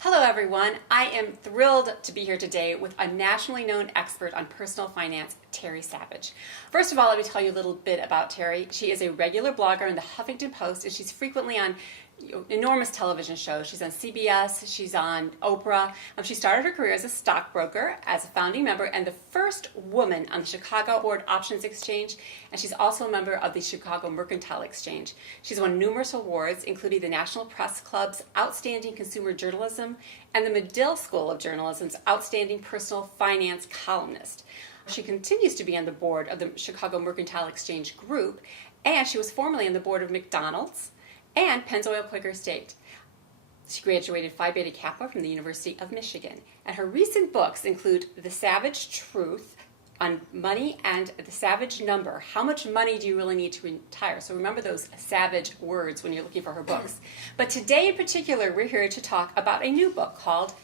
Hello, everyone. I am thrilled to be here today with a nationally known expert on personal finance, Terry Savage. First of all, let me tell you a little bit about Terry. She is a regular blogger in the Huffington Post, and she's frequently on enormous television shows. She's on CBS, she's on Oprah. She started her career as a stockbroker, as a founding member, and the first woman on the Chicago Board Options Exchange, and she's also a member of the Chicago Mercantile Exchange. She's won numerous awards, including the National Press Club's Outstanding Consumer Journalism and the Medill School of Journalism's Outstanding Personal Finance Columnist. She continues to be on the board of the Chicago Mercantile Exchange Group, and she was formerly on the board of McDonald's and Pennzoil Quaker State. She graduated Phi Beta Kappa from the University of Michigan. And her recent books include The Savage Truth on Money and The Savage Number. How much money do you really need to retire? So remember those savage words when you're looking for her books. But today in particular, we're here to talk about a new book called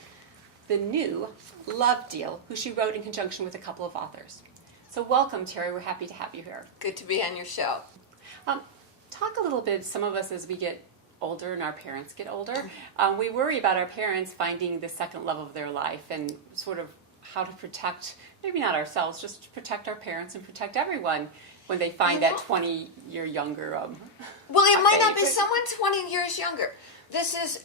The New Love Deal, who she wrote in conjunction with a couple of authors. So welcome, Terry. We're happy to have you here. Good to be on your show. Talk a little bit, some of us as we get older and our parents get older, we worry about our parents finding the second love of their life and sort of how to protect, maybe not ourselves, just to protect our parents and protect everyone when they find that 20-year younger Well, it might not be someone 20 years younger. This is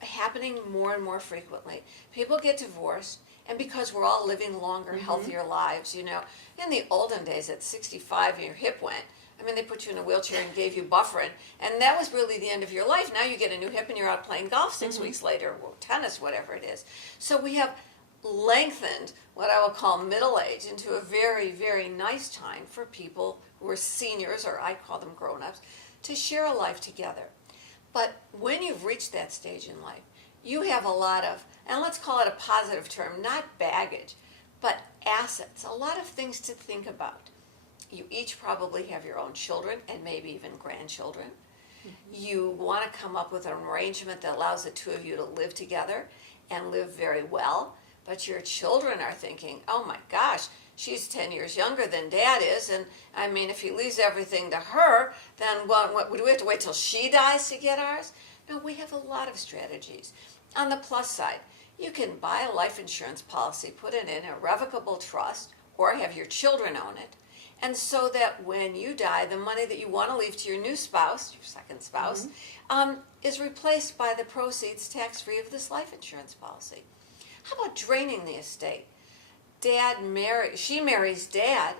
happening more and more frequently. People get divorced, and because we're all living longer, healthier lives, you know, in the olden days at 65 your hip went, I mean, they put you in a wheelchair and gave you bufferin, and that was really the end of your life. Now you get a new hip and you're out playing golf 6 weeks later, or tennis, whatever it is. So we have lengthened what I will call middle age into a very, very nice time for people who are seniors, or I call them grown-ups, to share a life together. But when you've reached that stage in life, you have a lot of, and let's call it a positive term, not baggage, but assets, a lot of things to think about. You each probably have your own children and maybe even grandchildren. You want to come up with an arrangement that allows the two of you to live together and live very well. But your children are thinking, oh my gosh, she's 10 years younger than Dad is. And I mean, if he leaves everything to her, then what, do we have to wait till she dies to get ours? No, we have a lot of strategies. On the plus side, you can buy a life insurance policy, put it in a irrevocable trust, or have your children own it. And so that when you die, the money that you want to leave to your new spouse, your second spouse, is replaced by the proceeds tax-free of this life insurance policy. How about draining the estate? She marries Dad,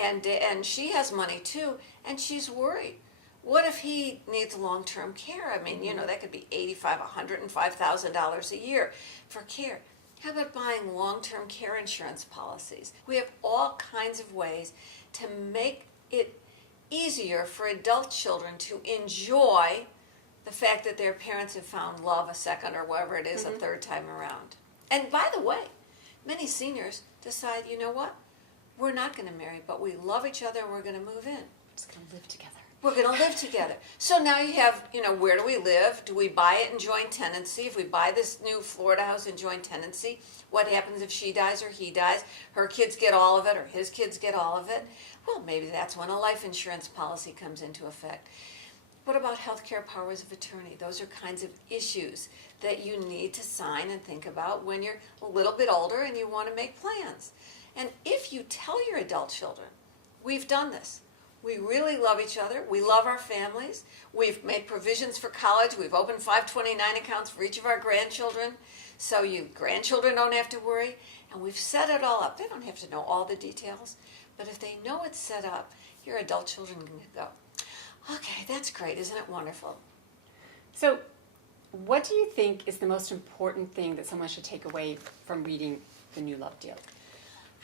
and she has money too, and she's worried. What if he needs long-term care? I mean, you know, that could be $85,000, $105,000 a year for care. How about buying long-term care insurance policies? We have all kinds of ways to make it easier for adult children to enjoy the fact that their parents have found love a second or whatever it is a third time around. And by the way, many seniors decide, you know what? We're not going to marry, but we love each other and we're going to move in. We're just going to live together. We're going to live together. So now you have, you know, where do we live? Do we buy it and join tenancy? If we buy this new Florida house and join tenancy, what happens if she dies or he dies? Her kids get all of it or his kids get all of it? Well, maybe that's when a life insurance policy comes into effect. What about healthcare powers of attorney? Those are kinds of issues that you need to sign and think about when you're a little bit older and you want to make plans. And if you tell your adult children, we've done this. We really love each other. We love our families. We've made provisions for college. We've opened 529 accounts for each of our grandchildren, so you grandchildren don't have to worry. And we've set it all up. They don't have to know all the details, but if they know it's set up, your adult children can go, okay, that's great. Isn't it wonderful? So what do you think is the most important thing that someone should take away from reading The New Love Deal?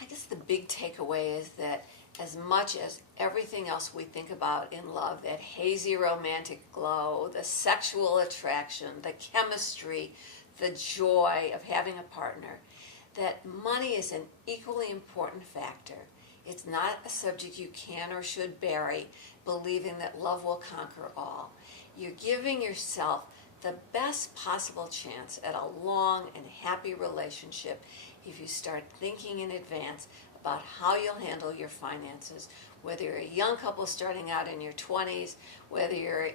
I guess the big takeaway is that as much as everything else we think about in love, that hazy romantic glow, the sexual attraction, the chemistry, the joy of having a partner, that money is an equally important factor. It's not a subject you can or should bury, believing that love will conquer all. You're giving yourself the best possible chance at a long and happy relationship if you start thinking in advance about how you'll handle your finances, whether you're a young couple starting out in your 20s, whether you're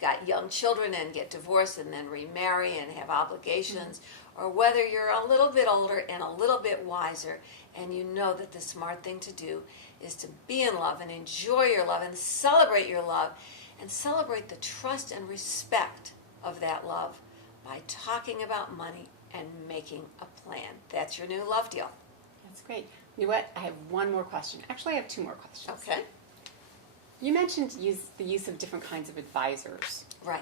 got young children and get divorced and then remarry and have obligations, or whether you're a little bit older and a little bit wiser and you know that the smart thing to do is to be in love and enjoy your love and celebrate your love and celebrate the trust and respect of that love by talking about money and making a plan. That's your new love deal. That's great. You know what? I have one more question. Actually, I have two more questions. Okay. You mentioned the use of different kinds of advisors. Right.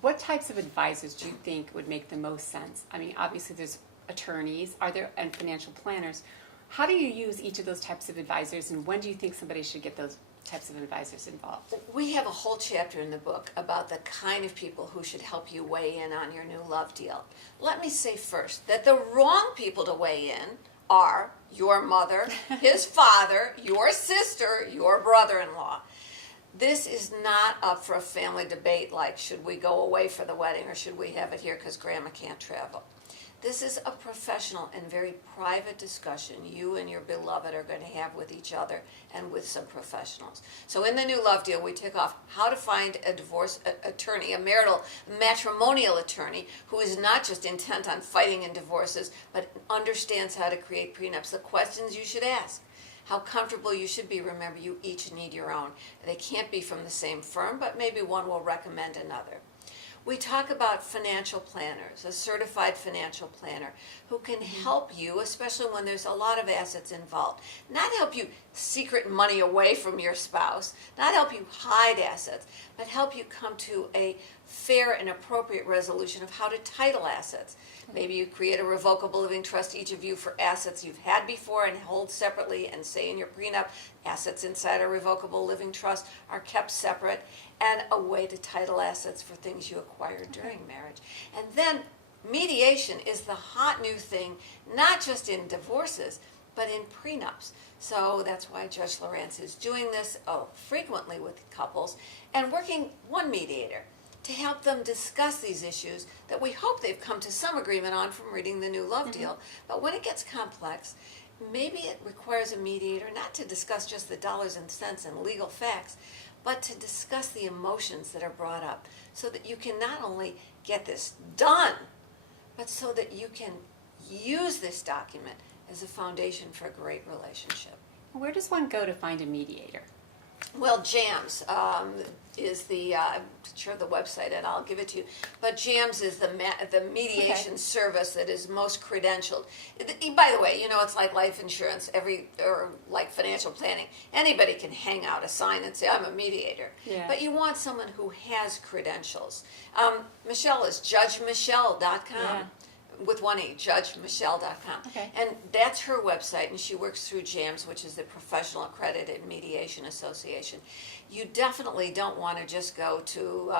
What types of advisors do you think would make the most sense? I mean, obviously there's attorneys, and financial planners. How do you use each of those types of advisors, and when do you think somebody should get those types of advisors involved? We have a whole chapter in the book about the kind of people who should help you weigh in on your new love deal. Let me say first that the wrong people to weigh in are your mother, his father, your sister, your brother-in-law. This is not up for a family debate like, should we go away for the wedding or should we have it here because grandma can't travel? This is a professional and very private discussion you and your beloved are going to have with each other and with some professionals. So in the new love deal, we take off how to find a divorce attorney, a matrimonial attorney who is not just intent on fighting in divorces, but understands how to create prenups, the questions you should ask, how comfortable you should be. Remember, you each need your own. They can't be from the same firm, but maybe one will recommend another. We talk about financial planners, a certified financial planner who can help you, especially when there's a lot of assets involved. Not help you secret money away from your spouse, not help you hide assets, but help you come to a fair and appropriate resolution of how to title assets. Maybe you create a revocable living trust, each of you, for assets you've had before and hold separately, and say in your prenup, assets inside a revocable living trust are kept separate, and a way to title assets for things you acquired during marriage. And then mediation is the hot new thing, not just in divorces, but in prenups. So that's why Judge Lawrence is doing this frequently with couples and working one mediator to help them discuss these issues that we hope they've come to some agreement on from reading the new love deal. But when it gets complex, maybe it requires a mediator not to discuss just the dollars and cents and legal facts, but to discuss the emotions that are brought up so that you can not only get this done, but so that you can use this document as a foundation for a great relationship. Where does one go to find a mediator? Well, JAMS is the, I'm not sure the website, and I'll give it to you, but JAMS is the mediation service that is most credentialed. By the way, you know, it's like life insurance, or like financial planning. Anybody can hang out a sign and say, I'm a mediator. Yeah. But you want someone who has credentials. Michelle is judgemichelle.com. Yeah. With one E, judgemichelle.com. Okay. And that's her website, and she works through JAMS, which is the Professional Accredited Mediation Association. You definitely don't want to just go to,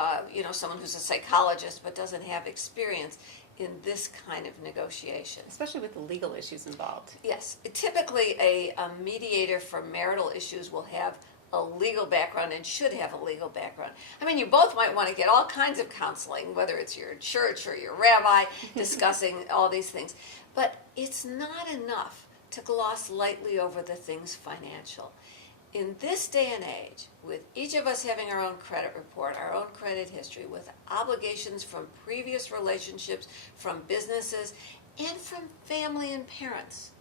someone who's a psychologist but doesn't have experience in this kind of negotiation. Especially with the legal issues involved. Yes. Typically, a mediator for marital issues will have a legal background and should have a legal background. I mean, you both might want to get all kinds of counseling, whether it's your church or your rabbi discussing all these things. But it's not enough to gloss lightly over the things financial. In this day and age, with each of us having our own credit report, our own credit history, with obligations from previous relationships, from businesses, and from family and parents,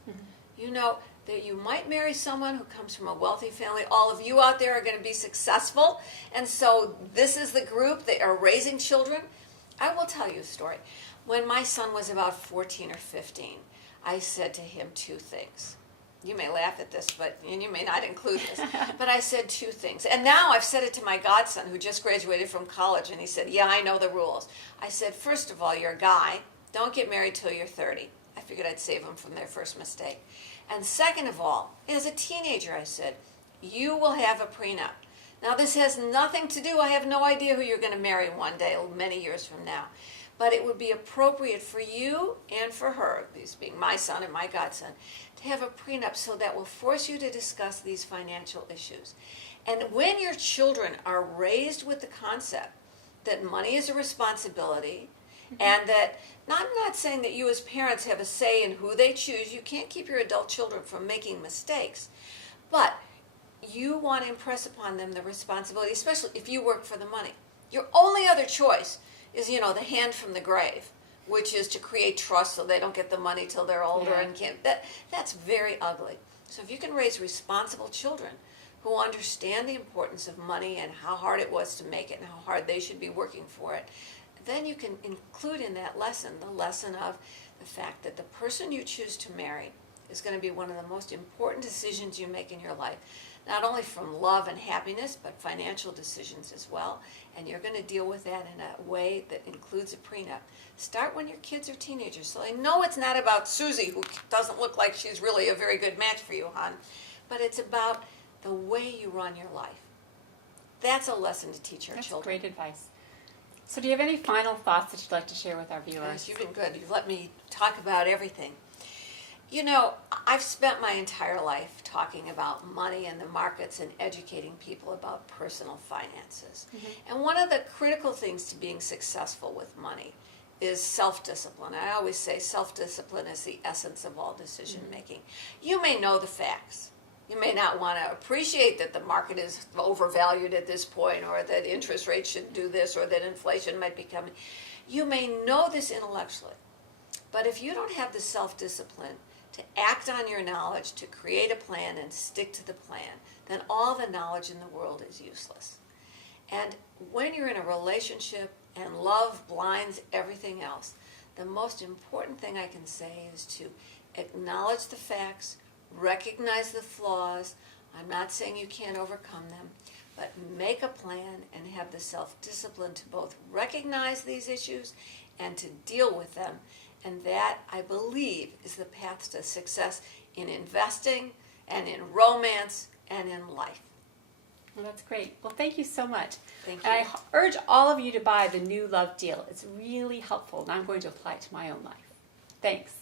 you know, that you might marry someone who comes from a wealthy family. All of you out there are going to be successful. And so this is the group that are raising children. I will tell you a story. When my son was about 14 or 15, I said to him two things. You may laugh at this, and you may not include this. But I said two things. And now I've said it to my godson, who just graduated from college, and he said, yeah, I know the rules. I said, first of all, you're a guy. Don't get married till you're 30. I figured I'd save them from their first mistake. And second of all, as a teenager, I said, you will have a prenup. Now, this has nothing to do, I have no idea who you're going to marry one day, many years from now. But it would be appropriate for you and for her, these being my son and my godson, to have a prenup so that will force you to discuss these financial issues. And when your children are raised with the concept that money is a responsibility, and that, I'm not saying that you as parents have a say in who they choose. You can't keep your adult children from making mistakes. But you want to impress upon them the responsibility, especially if you work for the money. Your only other choice is, the hand from the grave, which is to create trust so they don't get the money till they're older Yeah. and can't. That's very ugly. So if you can raise responsible children who understand the importance of money and how hard it was to make it and how hard they should be working for it, then you can include in that lesson the lesson of the fact that the person you choose to marry is going to be one of the most important decisions you make in your life. Not only from love and happiness, but financial decisions as well. And you're going to deal with that in a way that includes a prenup. Start when your kids are teenagers. So I know it's not about Susie, who doesn't look like she's really a very good match for you, hon. But it's about the way you run your life. That's a lesson to teach our That's children. great advice. So do you have any final thoughts that you'd like to share with our viewers? Yes, you've been good. You've let me talk about everything. I've spent my entire life talking about money and the markets and educating people about personal finances. And one of the critical things to being successful with money is self-discipline. I always say self-discipline is the essence of all decision making. You may know the facts. You may not want to appreciate that the market is overvalued at this point, or that interest rates should do this, or that inflation might be coming. You may know this intellectually. But if you don't have the self-discipline to act on your knowledge, to create a plan and stick to the plan, then all the knowledge in the world is useless. And when you're in a relationship and love blinds everything else, the most important thing I can say is to acknowledge the facts, recognize the flaws. I'm not saying you can't overcome them, but make a plan and have the self-discipline to both recognize these issues and to deal with them. And that, I believe, is the path to success in investing and in romance and in life. Well, that's great. Well, thank you so much. Thank And you. I urge all of you to buy the new Love Deal. It's really helpful, and I'm going to apply it to my own life. Thanks.